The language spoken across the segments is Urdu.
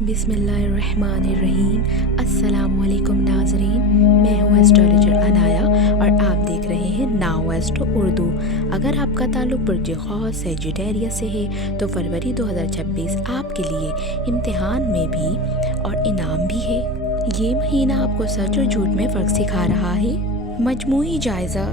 بسم اللہ الرحمن الرحیم۔ السلام علیکم ناظرین، میں ہوں ایسٹرولوجر انایا اور آپ دیکھ رہے ہیں ناؤ ایسٹرو اردو۔ اگر آپ کا تعلق برج قوس سیجیٹیریس سے ہے تو فروری 2026 آپ کے لیے امتحان میں بھی اور انعام بھی ہے۔ یہ مہینہ آپ کو سچ اور جھوٹ میں فرق سکھا رہا ہے۔ مجموعی جائزہ: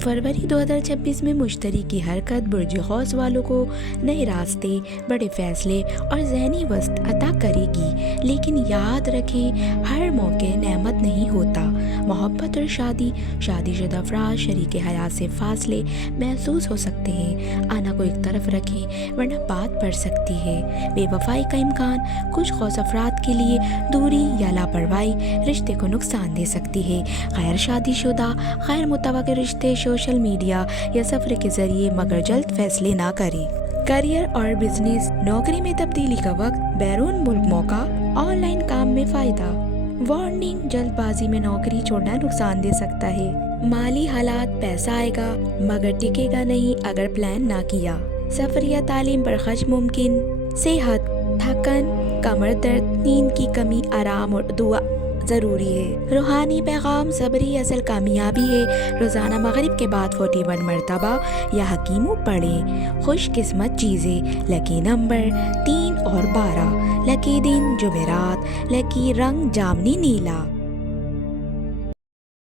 فروری 2026 میں مشتری کی حرکت برج قوس والوں کو نئے راستے، بڑے فیصلے اور ذہنی وسط عطا کرے گی، لیکن یاد رکھیں ہر موقع نعمت نہیں ہوتا۔ محبت اور شادی شدہ افراد شریک حیات سے فاصلے محسوس ہو سکتے ہیں۔ آنا کو ایک طرف رکھیں ورنہ بات بڑھ سکتی ہے۔ بے وفائی کا امکان: کچھ خاص افراد کے لیے دوری یا لاپرواہی رشتے کو نقصان دے سکتی ہے۔ غیر شادی شدہ غیر متوقع رشتے سوشل میڈیا یا سفر کے ذریعے مگر جلد فیصلے نہ کریں۔ کیریئر اور بزنس: نوکری میں تبدیلی کا وقت، بیرون ملک موقع، آن لائن کام میں فائدہ۔ وارننگ: جلد بازی میں نوکری چھوڑنا نقصان دے سکتا ہے۔ مالی حالات: پیسہ آئے گا مگر ٹکے گا نہیں اگر پلان نہ کیا۔ سفر یا تعلیم پر خرچ ممکن۔ صحت: تھکن، کمر درد، نیند کی کمی، آرام اور دعا ضروری ہے۔ روحانی پیغام: صبری اصل کامیابی ہے۔ روزانہ مغرب کے بعد 41 مرتبہ یا حکیموں پڑھیں۔ خوش قسمت چیزیں: لکی نمبر 3 اور 12۔ لکی دن: جمعرات۔ لکی رنگ: جامنی نیلا۔